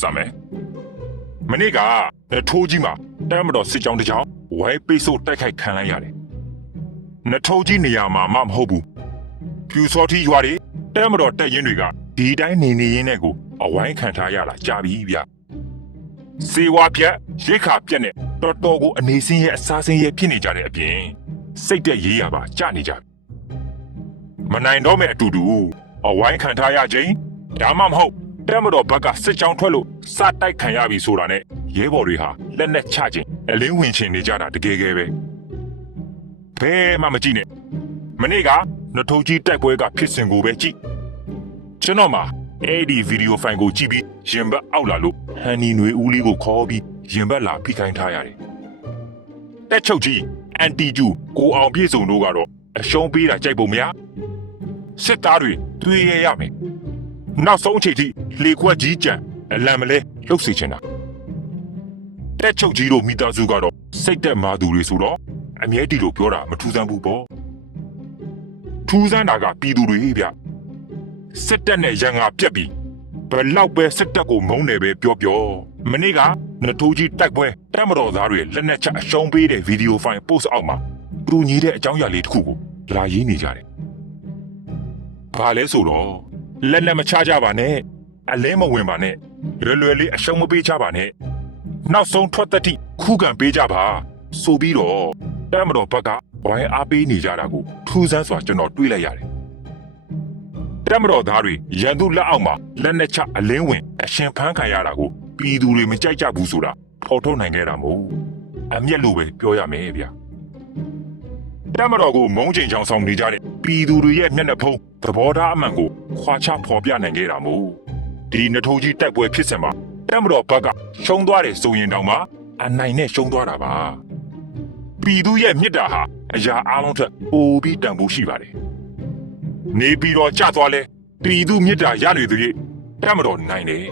စမယ်မနေ့ကထိုးကြီးမှာတမ်းမတော်စစ်ကြောင်းတစ်ကြောင်းဝိုင်းပိတ်ဆို့တိုက်ခိုက်ခံလိုက်ရတယ်နထိုးကြီးနေရာမှာမှမဟုတ်ဘူးဖြူစောတိရွာတွေတမ်းမတော်တက်ရင်တွေကဒီတိုင်းနေနေရင်းနဲ့ကိုအဝိုင်းခံထားရတာကြာပြီဗျစေဝါပြက်ရိတ်ခါပြက်နဲ့တော်တော်ကိုအနေစင်းရဲ့အစားစင်းရဲ့ဖြစ်နေကြတဲ့အပြင်စိတ်တဲ့ရေးရပါကြာနေကြပြီမနိုင်တော့မဲ့အတူတူအဝိုင်းခံထားရခြင်းဒါမှမဟုတ် တမ်းမတော်ဘက်ကစစ်ကြောင်းထွက်လို့စတိုက်ခံရပြီဆိုတာနဲ့ရဲဘော်တွေဟာလက်နဲ့ချခြင်းအလင်းဝင်ချင်နေကြတာတကယ်ကဲပဲဘယ်မှမကြည့်နဲ့မနေ့ကနထိုးကြီးတိုက်ပွဲကဖြစ်စဉ်ကိုပဲကြည့်ကျွန်တော်မှာအဲ့ဒီဗီဒီယိုဖိုင်ကိုကြည့်ပြီးရင်ဘတ်အောက်လာလို့ဟန်နီနွေဦးလေးကိုခေါ်ပြီးရင်ဘတ်လာဖိခိုင်းထားရတယ်တက်ချုပ်ကြီးအန်တီဂျူကိုအောင်ပြေစုံတို့ကတော့အရှုံးပေးတာကြိုက်ပုံမရစစ်သားတွေတွေ့ရရမယ် နောက်ဆုံးအချိန်ထိလေခွက်ကြီးကြံအလံမလဲလှုပ်စေချင်တာတက်ချုပ်ကြီးတို့မိသားစုကတော့စိတ်တက်မာသူတွေဆိုတော့အမြဲတည်းလို့ပြောတာမထူးဆန်းဘူးပေါ့ထူးဆန်းတာကပြည်သူတွေဗျစစ်တပ်နဲ့ရန်ငါပြက်ပြီးဘယ်လောက်ပဲစစ်တပ်ကိုမုန်းတယ်ပဲပြောပြောမနေ့ကနထိုးကြီးတိုက်ပွဲတက်မတော်သားတွေလက်နက်ချအရှုံးပေးတဲ့ဗီဒီယိုဖိုင် post အောက်မှာသူညီတဲ့အကြောင်းအရာလေးတစ်ခုကိုလာရေးနေကြတယ်ဘာလဲဆိုတော့ လက်နက်မချကြပါနဲ့အလဲမဝင်ပါနဲ့လွယ်လွယ်လေးအရှုံးမပေးချပါနဲ့နောက်ဆုံးထွက်သက်တိခုခံပေးကြပါဆိုပြီးတော့တက်မတော်ဘက်ကဝိုင်းအားပေးနေကြတာကိုထူးဆန်းစွာကျွန်တော်တွေးလိုက်ရတယ်တက်မတော်သားတွေရန်သူလက်အောက်မှာလက်နက်ချအလင်းဝင်အရှင်ဖမ်းခံရတာကိုပြည်သူတွေမကြိုက်ကြဘူးဆိုတာဖော်ထုတ်နိုင်ခဲ့တာမဟုတ်အမျက်လိုပဲပြောရမယ်ဗျာ တက်မတော်ကိုမုံချိန်ချောင်ဆောင်နေကြတဲ့ပြည်သူတွေရဲ့မျက်နှာဖုံးသဘောထားအမှန်ကိုခွာချဖော်ပြနိုင်ခဲ့တာမဟုတ်ဒီနထိုးကြီးတိုက်ပွဲဖြစ်စဉ်မှာတက်မတော်ဘက်ကရှုံးသွားတယ်ဆိုရင်တောင်မှအနိုင်နဲ့ရှုံးသွားတာပါပြည်သူရဲ့မြစ်တာဟာအရာအလုံးထက်ပိုပြီးတန်ဖိုးရှိပါတယ်နေပြီးတော့ကြသွားလဲပြည်သူမြစ်တာရနေသူရဲ့တက်မတော်နိုင်တယ်